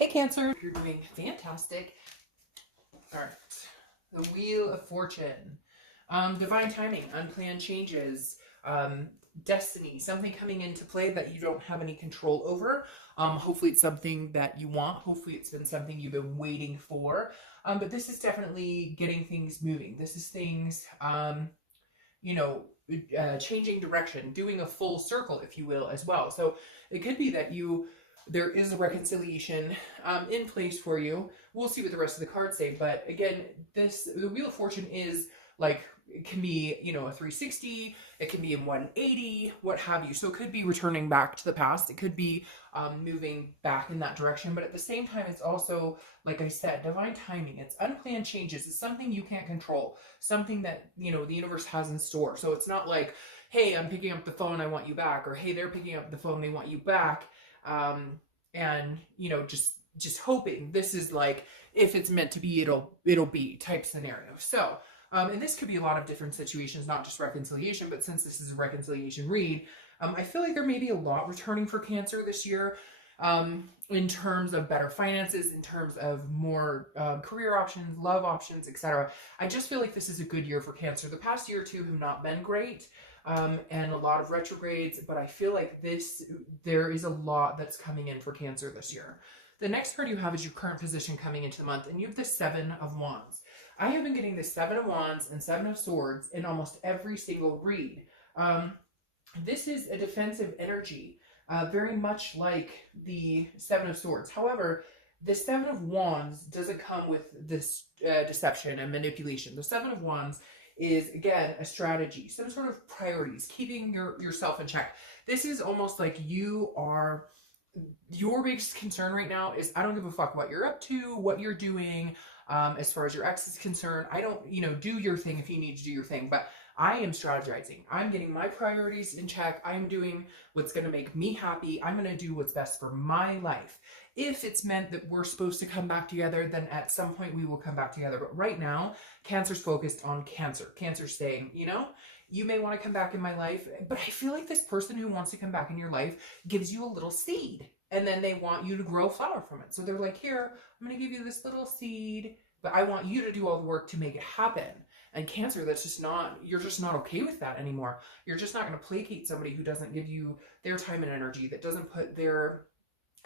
Hey Cancer, you're doing fantastic. All right, the Wheel of Fortune, divine timing, unplanned changes, destiny, something coming into play that you don't have any control over. Hopefully it's something that you want. Hopefully it's been something you've been waiting for. But this is definitely getting things moving. This is things, you know, changing direction, doing a full circle, if you will, as well. So it could be that there is a reconciliation in place for you. We'll see what the rest of the cards say. But again, the Wheel of Fortune is like, it can be, a 360, it can be a 180, what have you. So it could be returning back to the past. It could be moving back in that direction. But at the same time, it's also, like I said, divine timing. It's unplanned changes. It's something you can't control, something that, the universe has in store. So it's not like, hey, I'm picking up the phone, I want you back, or hey, they're picking up the phone, they want you back. And just hoping. This is like, if it's meant to be, it'll be type scenario. So and this could be a lot of different situations, not just reconciliation, but since this is a reconciliation read, I feel like there may be a lot returning for Cancer this year, in terms of better finances, in terms of more career options, love options, etc. I just feel like this is a good year for Cancer. The past year or two have not been great, and a lot of retrogrades, but I feel like there is a lot that's coming in for Cancer this year. The next card you have is your current position coming into the month, and you have the Seven of Wands. I have been getting the Seven of Wands and Seven of Swords in almost every single read. This is a defensive energy, very much like the Seven of Swords. However, the Seven of Wands doesn't come with this deception and manipulation. The Seven of Wands is, again, a strategy, some sort of priorities, keeping yourself in check. This is almost like your biggest concern right now is, I don't give a fuck what you're up to, what you're doing. As far as your ex is concerned, I don't, do your thing if you need to do your thing, but I am strategizing. I'm getting my priorities in check. I'm doing what's going to make me happy. I'm going to do what's best for my life. If it's meant that we're supposed to come back together, then at some point we will come back together. But right now, Cancer's focused on Cancer. Cancer's saying, you may want to come back in my life, but I feel like this person who wants to come back in your life gives you a little seed, and then they want you to grow a flower from it. So they're like, here, I'm going to give you this little seed, but I want you to do all the work to make it happen. And Cancer, you're just not okay with that anymore. You're just not going to placate somebody who doesn't give you their time and energy, that doesn't put their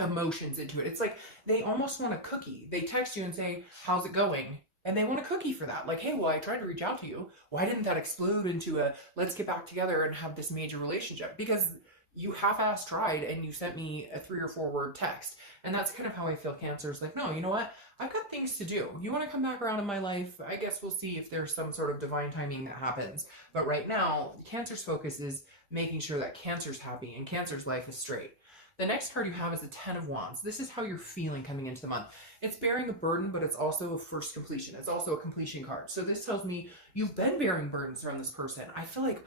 emotions into it. It's like they almost want a cookie. They text you and say, how's it going? And they want a cookie for that. Like, hey, well, I tried to reach out to you. Why didn't that explode into a, let's get back together and have this major relationship? Because you half-assed tried and you sent me a 3 or 4 word text. And that's kind of how I feel Cancer is like, no, you know what? I've got things to do. You want to come back around in my life? I guess we'll see if there's some sort of divine timing that happens. But right now, Cancer's focus is making sure that Cancer's happy and Cancer's life is straight. The next card you have is the Ten of Wands. This is how you're feeling coming into the month. It's bearing a burden, but it's also a first completion. It's also a completion card. So this tells me you've been bearing burdens around this person. I feel like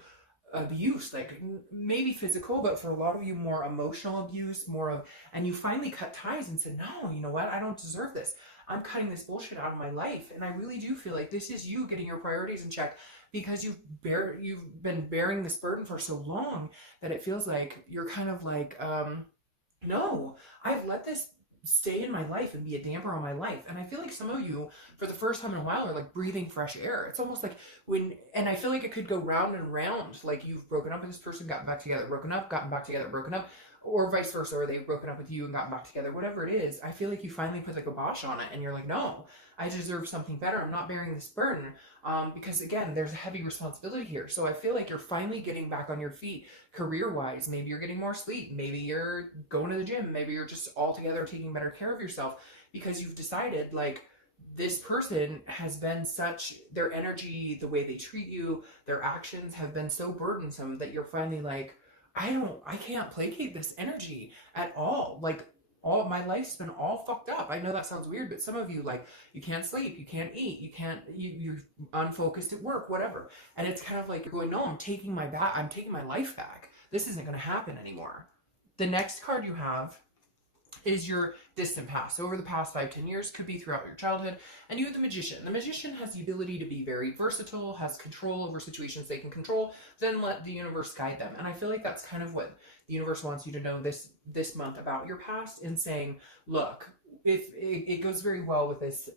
abuse, like maybe physical, but for a lot of you, more emotional abuse, and you finally cut ties and said, no, you know what? I don't deserve this. I'm cutting this bullshit out of my life. And I really do feel like this is you getting your priorities in check, because you've been bearing this burden for so long that it feels like you're kind of like, no, I've let this stay in my life and be a damper on my life. And I feel like some of you, for the first time in a while, are like breathing fresh air. It's almost like and I feel like it could go round and round. Like you've broken up with this person, gotten back together, broken up, gotten back together, broken up, or vice versa, or they've broken up with you and gotten back together, whatever it is. I feel like you finally put like a bosh on it and you're like, no, I deserve something better. I'm not bearing this burden. Because again, there's a heavy responsibility here. So I feel like you're finally getting back on your feet career-wise. Maybe you're getting more sleep. Maybe you're going to the gym. Maybe you're just altogether taking better care of yourself, because you've decided, like, this person has been their energy, the way they treat you, their actions have been so burdensome that you're finally like, I can't placate this energy at all. Like, all my life's been all fucked up. I know that sounds weird, but some of you, like, you can't sleep, you can't eat, you're unfocused at work, whatever. And it's kind of like you're going, no, I'm taking my life back. This isn't going to happen anymore. The next card you have is your distant past. So over the past 5-10 years, could be throughout your childhood. And you have the Magician. The Magician has the ability to be very versatile, has control over situations they can control, then let the universe guide them. And I feel like that's kind of what the universe wants you to know this month about your past, and saying, look, if it goes very well with this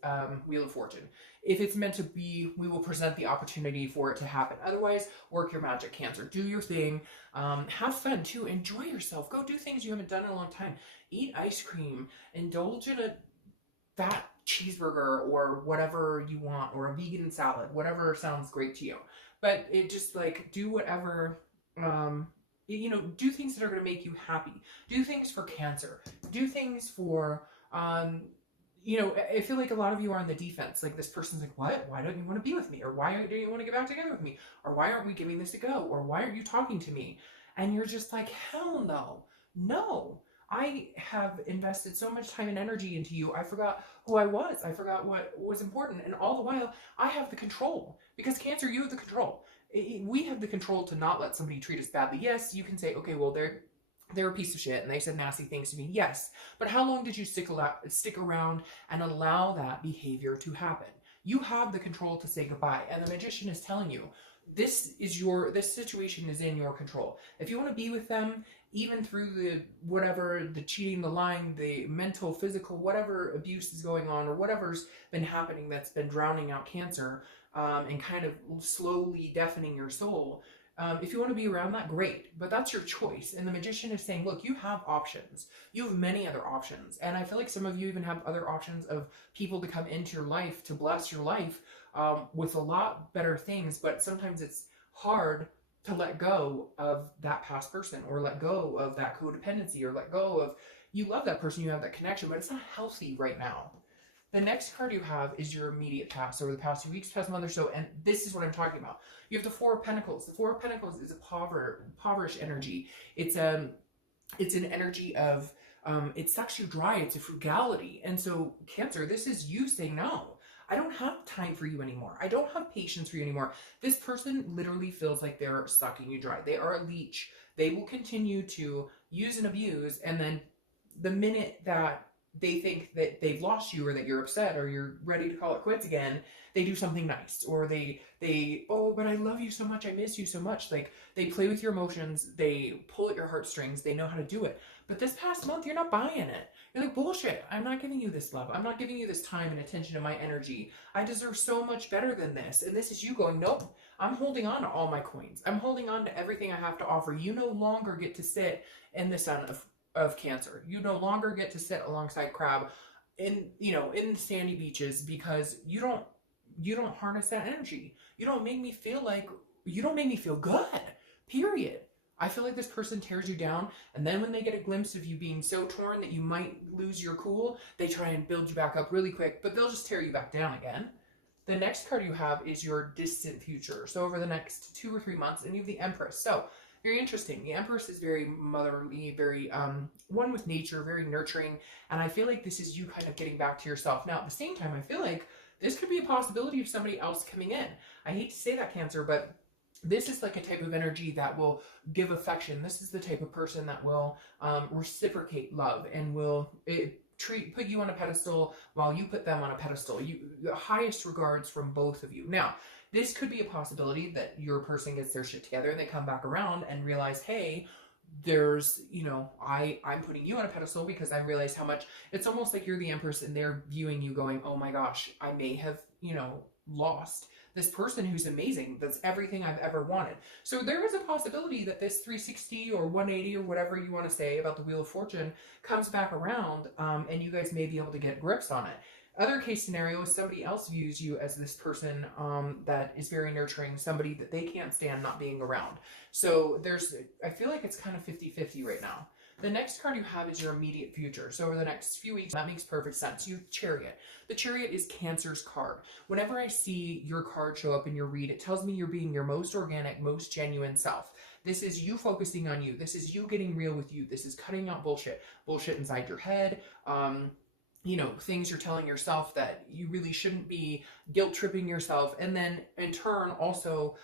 Wheel of Fortune. If it's meant to be, we will present the opportunity for it to happen. Otherwise, work your magic, Cancer. Do your thing. Have fun too. Enjoy yourself. Go do things you haven't done in a long time. Eat ice cream. Indulge in a fat cheeseburger or whatever you want, or a vegan salad, whatever sounds great to you. But it just like, do whatever, do things that are going to make you happy. Do things for Cancer. Do things for, I feel like a lot of you are on the defense. Like, this person's like, what? Why don't you want to be with me? Or why don't you want to get back together with me? Or why aren't we giving this a go? Or why aren't you talking to me? And you're just like, hell no. No. I have invested so much time and energy into you. I forgot who I was. I forgot what was important. And all the while, I have the control. Because Cancer, you have the control. We have the control to not let somebody treat us badly. Yes, you can say, okay, well, they're a piece of shit and they said nasty things to me. Yes, but how long did you stick around and allow that behavior to happen? You have the control to say goodbye. And the Magician is telling you, this situation is in your control. If you want to be with them, even through the cheating, the lying, the mental, physical, whatever abuse is going on, or whatever's been happening that's been drowning out Cancer, and kind of slowly deafening your soul. If you want to be around that, great, but that's your choice. And the Magician is saying, look, you have options. You have many other options. And I feel like some of you even have other options of people to come into your life, to bless your life, with a lot better things. But sometimes it's hard to let go of that past person, or let go of that codependency, or let go of, you love that person, you have that connection, but it's not healthy right now. The next card you have is your immediate past, over the past 2 weeks, past month or so, and this is what I'm talking about. You have the Four of Pentacles. The Four of Pentacles is a impoverished energy. It's an energy of, it sucks you dry. It's a frugality. And so, Cancer, this is you saying, no, I don't have time for you anymore. I don't have patience for you anymore. This person literally feels like they're sucking you dry. They are a leech. They will continue to use and abuse, and then the minute that they think that they've lost you, or that you're upset, or you're ready to call it quits again, they do something nice, or they oh, but I love you so much, I miss you so much. Like, they play with your emotions, they pull at your heartstrings, they know how to do it. But this past month, you're not buying it. You're like, bullshit, I'm not giving you this love. I'm not giving you this time and attention and my energy. I deserve so much better than this. And this is you going, nope, I'm holding on to all my coins. I'm holding on to everything I have to offer. You no longer get to sit in the sun of Cancer. You no longer get to sit alongside Crab in the sandy beaches, because you don't harness that energy. You don't make me feel good, period. I feel like this person tears you down, and then when they get a glimpse of you being so torn that you might lose your cool, they try and build you back up really quick, but they'll just tear you back down again. The next card you have is your distant future. So over the next 2 or 3 months, and you have the Empress. So very interesting. The Empress is very motherly, very one with nature, very nurturing. And I feel like this is you kind of getting back to yourself. Now, at the same time, I feel like this could be a possibility of somebody else coming in. I hate to say that, Cancer, but this is like a type of energy that will give affection. This is the type of person that will reciprocate love and will put you on a pedestal while you put them on a pedestal. The highest regards from both of you. Now, this could be a possibility that your person gets their shit together and they come back around and realize, hey, there's, I'm putting you on a pedestal because I realize how much, it's almost like you're the Empress and they're viewing you going, oh my gosh, I may have, lost this person who's amazing. That's everything I've ever wanted. So there is a possibility that this 360 or 180 or whatever you want to say about the Wheel of Fortune comes back around, and you guys may be able to get grips on it. Other case scenario is somebody else views you as this person that is very nurturing, somebody that they can't stand not being around. So I feel like it's kind of 50-50 right now. The next card you have is your immediate future. So over the next few weeks, that makes perfect sense. You have Chariot. The Chariot is Cancer's card. Whenever I see your card show up in your read, it tells me you're being your most organic, most genuine self. This is you focusing on you. This is you getting real with you. This is cutting out bullshit inside your head. Things you're telling yourself that you really shouldn't be, guilt tripping yourself, and then in turn also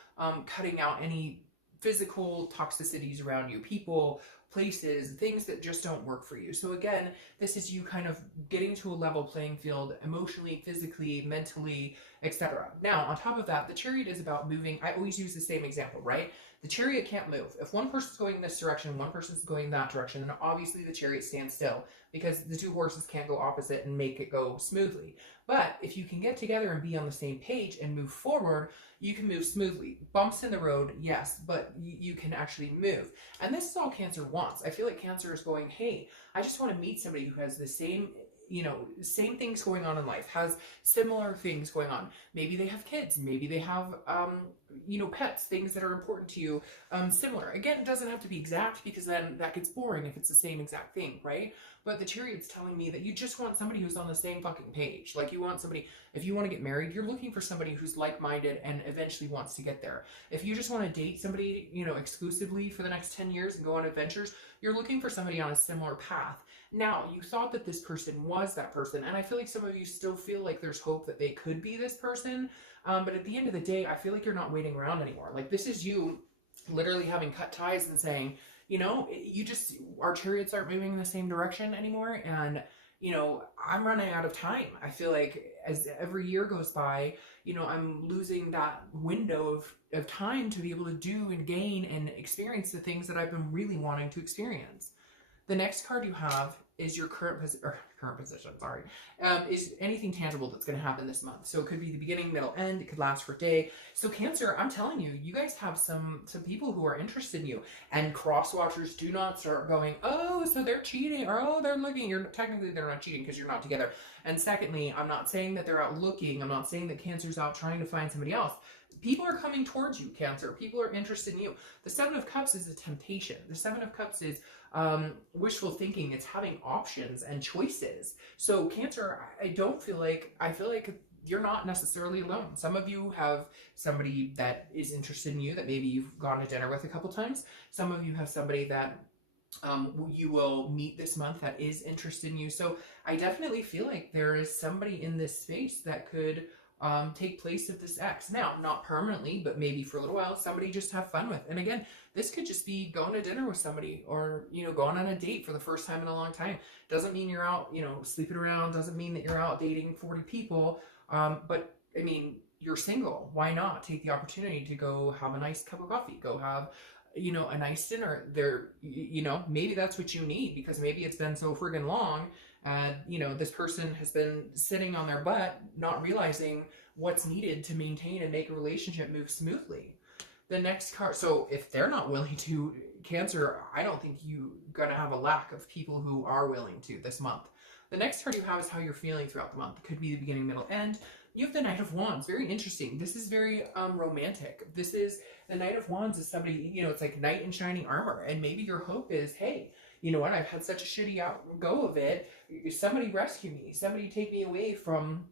cutting out any physical toxicities around you, people, places, things that just don't work for you. So again, this is you kind of getting to a level playing field emotionally, physically, mentally, etc. Now, on top of that, the Chariot is about moving. I always use the same example, right? The Chariot can't move. If one person's going this direction, one person's going that direction, then obviously the Chariot stands still because the two horses can't go opposite and make it go smoothly. But if you can get together and be on the same page and move forward, you can move smoothly. Bumps in the road, yes, but you can actually move. And this is all Cancer wants. I feel like Cancer is going, hey, I just want to meet somebody who has the same, same things going on in life, has similar things going on. Maybe they have kids, maybe they have, pets, things that are important to you, similar. Again, it doesn't have to be exact because then that gets boring if it's the same exact thing, right? But the Chariot's telling me that you just want somebody who's on the same fucking page. Like you want somebody, if you want to get married, you're looking for somebody who's like-minded and eventually wants to get there. If you just want to date somebody, exclusively for the next 10 years and go on adventures, you're looking for somebody on a similar path. Now, you thought that this person was that person, and I feel like some of you still feel like there's hope that they could be this person, but at the end of the day, I feel like you're not waiting around anymore. Like this is you literally having cut ties and saying, our Chariots aren't moving in the same direction anymore, and I'm running out of time. I feel like as every year goes by, I'm losing that window of time to be able to do and gain and experience the things that I've been really wanting to experience. The next card you have is your current position, is anything tangible that's going to happen this month. So it could be the beginning, middle, end. It could last for a day. So Cancer, I'm telling you, you guys have some people who are interested in you. And cross watchers, do not start going, oh, so they're cheating, or oh, they're looking. Technically, they're not cheating because you're not together. And secondly, I'm not saying that they're out looking. I'm not saying that Cancer's out trying to find somebody else. People are coming towards you, Cancer. People are interested in you. The Seven of Cups is a temptation. The Seven of Cups is wishful thinking. It's having options and choices. So Cancer, I feel like you're not necessarily alone. Some of you have somebody that is interested in you that maybe you've gone to dinner with a couple times. Some of you have somebody that you will meet this month that is interested in you. So I definitely feel like there is somebody in this space that could take place of this ex. Now, not permanently, but maybe for a little while, somebody just have fun with. And again, this could just be going to dinner with somebody or, going on a date for the first time in a long time. Doesn't mean you're out, sleeping around. Doesn't mean that you're out dating 40 people. But I mean, you're single. Why not take the opportunity to go have a nice cup of coffee, go have, a nice dinner there, maybe that's what you need because maybe it's been so friggin' long. This person has been sitting on their butt, not realizing what's needed to maintain and make a relationship move smoothly. The next card, so if they're not willing to, Cancer, I don't think you're going to have a lack of people who are willing to this month. The next card you have is how you're feeling throughout the month. It could be the beginning, middle, end. You have the Knight of Wands. Very interesting. This is very romantic. This is, the Knight of Wands is somebody, it's like knight in shining armor. And maybe your hope is, hey, you know what, I've had such a shitty go of it. Somebody rescue me. Somebody take me away from,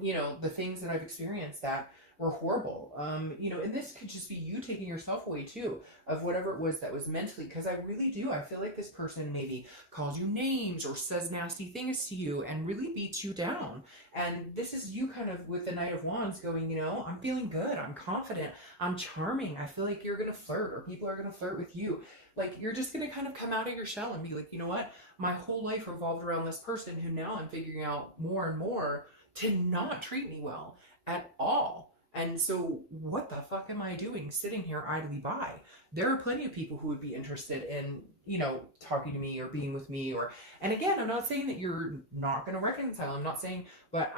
the things that I've experienced that were horrible. And this could just be you taking yourself away too, of whatever it was that was mentally, because I really do. I feel like this person maybe calls you names or says nasty things to you and really beats you down. And this is you kind of with the Knight of Wands going, I'm feeling good. I'm confident. I'm charming. I feel like you're going to flirt or people are going to flirt with you. Like you're just going to kind of come out of your shell and be like, you know what? My whole life revolved around this person who now I'm figuring out more and more to not treat me well at all. And so what the fuck am I doing sitting here idly by? There are plenty of people who would be interested in, talking to me or being with me and again, I'm not saying that you're not going to reconcile. I'm not saying, but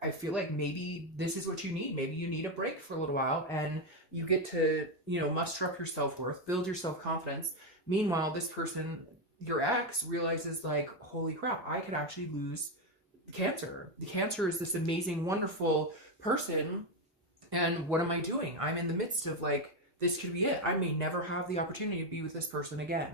I feel like maybe this is what you need. Maybe you need a break for a little while and you get to, muster up your self-worth, build your self-confidence. Meanwhile, this person, your ex, realizes like, holy crap, I could actually lose Cancer. The Cancer is this amazing, wonderful person. And what am I doing? I'm in the midst of like, this could be it. I may never have the opportunity to be with this person again.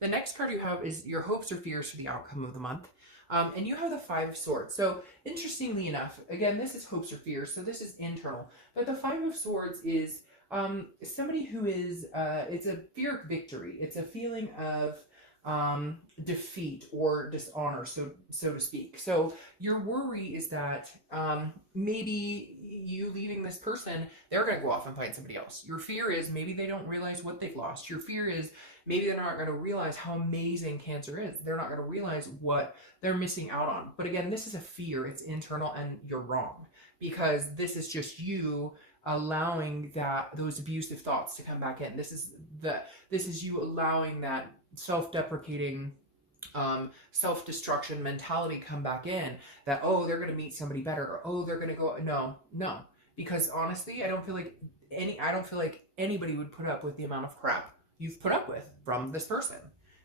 The next card you have is your hopes or fears for the outcome of the month. And you have the Five of Swords. So interestingly enough, again, this is hopes or fears. So this is internal. But the Five of Swords is somebody who is, it's a fear of victory. It's a feeling of defeat or dishonor, so to speak. So your worry is that maybe you leaving this person, they're going to go off and find somebody else. Your fear is maybe they don't realize what they've lost. Your fear is maybe they're not going to realize how amazing Cancer is. They're not going to realize what they're missing out on. But again, this is a fear. It's internal and you're wrong. because this is just you allowing those abusive thoughts to come back in. This is you allowing that self-deprecating, self-destruction mentality come back in, that, oh, they're going to meet somebody better, or, oh, they're going to go. No, because honestly, I don't feel like anybody would put up with the amount of crap you've put up with from this person.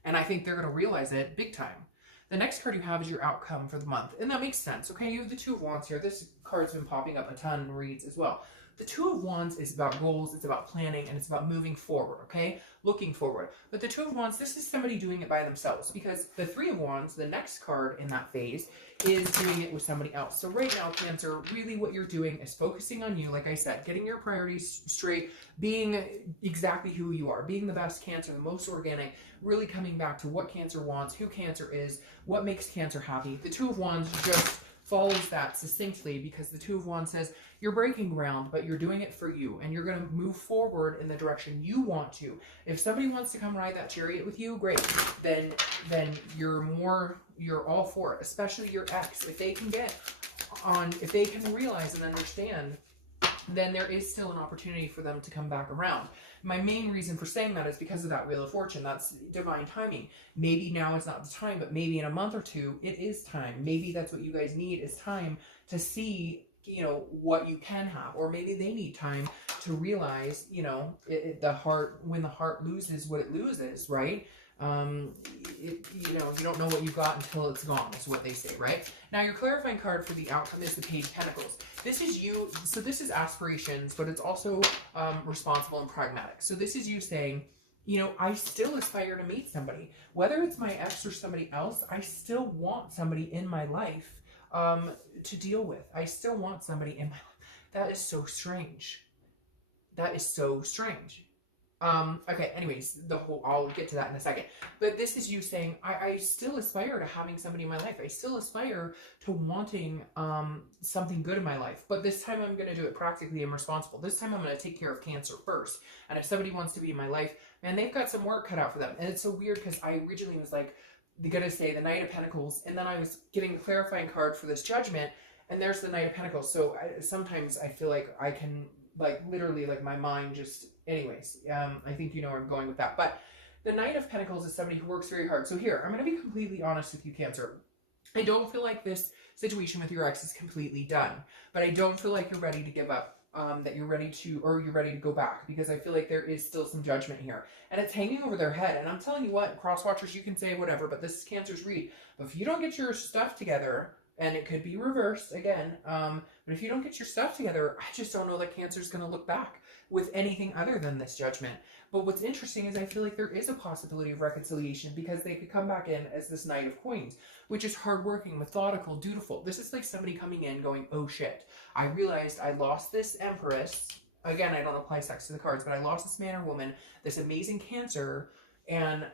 And I think they're going to realize it big time. The next card you have is your outcome for the month. And that makes sense, okay? You have the Two of Wands here. This card's been popping up a ton in reads as well. The Two of Wands is about goals, it's about planning, and it's about moving forward, okay? Looking forward. But the Two of Wands, this is somebody doing it by themselves, because the Three of Wands, the next card in that phase, is doing it with somebody else. So right now, Cancer, really what you're doing is focusing on you, like I said, getting your priorities straight, being exactly who you are, being the best Cancer, the most organic, really coming back to what Cancer wants, who Cancer is, what makes Cancer happy. The Two of Wands just follows that succinctly, because the Two of Wands says you're breaking ground, but you're doing it for you, and you're going to move forward in the direction you want to. If somebody wants to come ride that chariot with you, great. Then you're all for it, especially your ex. If they can realize and understand, then there is still an opportunity for them to come back around. My main reason for saying that is because of that Wheel of Fortune. That's divine timing. Maybe now is not the time, but maybe in a month or two, it is time. Maybe that's what you guys need, is time to see, what you can have. Or maybe they need time to realize, when the heart loses what it loses, right? You don't know what you got until it's gone, is what they say, right? Now, your clarifying card for the outcome is the Page of Pentacles. This is you, so this is aspirations, but it's also responsible and pragmatic. So this is you saying, I still aspire to meet somebody. Whether it's my ex or somebody else, I still want somebody in my life to deal with. I still want somebody in my life. That is so strange. That is so strange. Okay, anyways, I'll get to that in a second. But this is you saying, I still aspire to having somebody in my life. I still aspire to wanting something good in my life. But this time I'm going to do it practically and responsible. This time I'm going to take care of Cancer first. And if somebody wants to be in my life, man, they've got some work cut out for them. And it's so weird, because I originally was like, they're going to say the Knight of Pentacles. And then I was getting the clarifying card for this Judgment. And there's the Knight of Pentacles. So sometimes I feel like I can, literally, my mind just... Anyways, I think you know where I'm going with that. But the Knight of Pentacles is somebody who works very hard. So here, I'm going to be completely honest with you, Cancer. I don't feel like this situation with your ex is completely done. But I don't feel like you're ready to give up. That you're ready to go back. Because I feel like there is still some judgment here. And it's hanging over their head. And I'm telling you what, cross-watchers, you can say whatever. But this is Cancer's read. But if you don't get your stuff together... And it could be reversed again. But if you don't get your stuff together, I just don't know that Cancer's going to look back with anything other than this Judgment. But what's interesting is I feel like there is a possibility of reconciliation, because they could come back in as this Knight of Coins, which is hardworking, methodical, dutiful. This is like somebody coming in going, oh shit, I realized I lost this Empress. Again, I don't apply sex to the cards, but I lost this man or woman, this amazing Cancer, and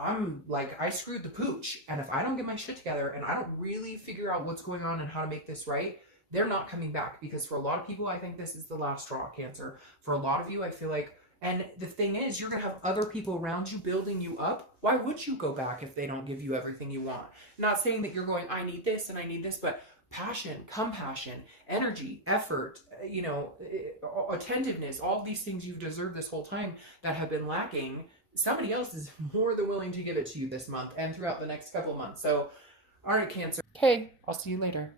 I'm like, I screwed the pooch. And if I don't get my shit together and I don't really figure out what's going on and how to make this right, they're not coming back. Because for a lot of people, I think this is the last straw, Cancer. For a lot of you, I feel like, and the thing is, you're going to have other people around you building you up. Why would you go back if they don't give you everything you want? Not saying that you're going, I need this and I need this, but passion, compassion, energy, effort, attentiveness, all these things you've deserved this whole time that have been lacking. Somebody else is more than willing to give it to you this month and throughout the next couple of months. So, all right, Cancer. Okay, I'll see you later.